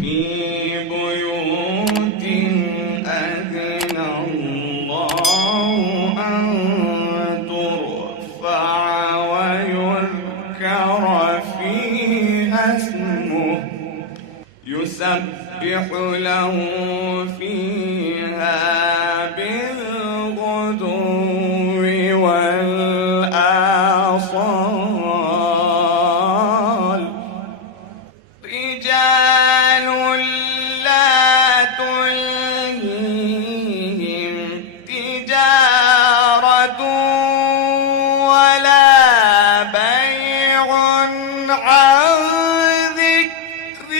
في بيوت أذن الله أن ترفع ويذكر فيها اسمه يسبح له فيها بالغدو والآصال رجال لا تلهيهم تجارة ولا بيع عن ذكر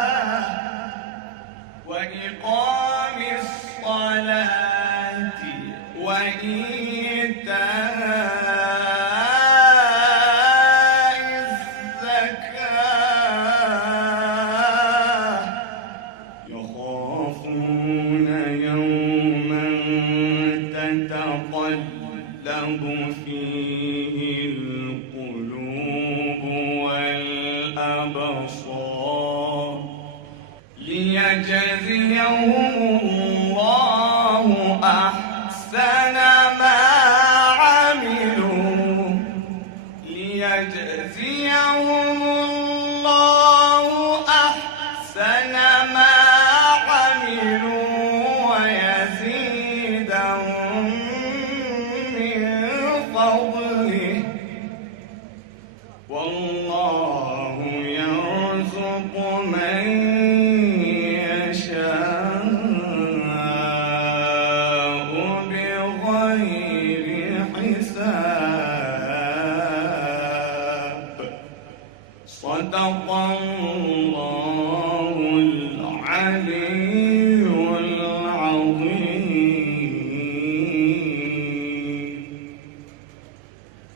الله وإقام الصلاة وإيتاء الزكاة يخافون يوما تتقلب فيه القلوب والأبصار ليجزيهم الله أحسن ما عملوا ليجزيهم الله أحسن ما عملوا ويزيدهم من فضله والله يرزق من بغير حساب صدق الله العلي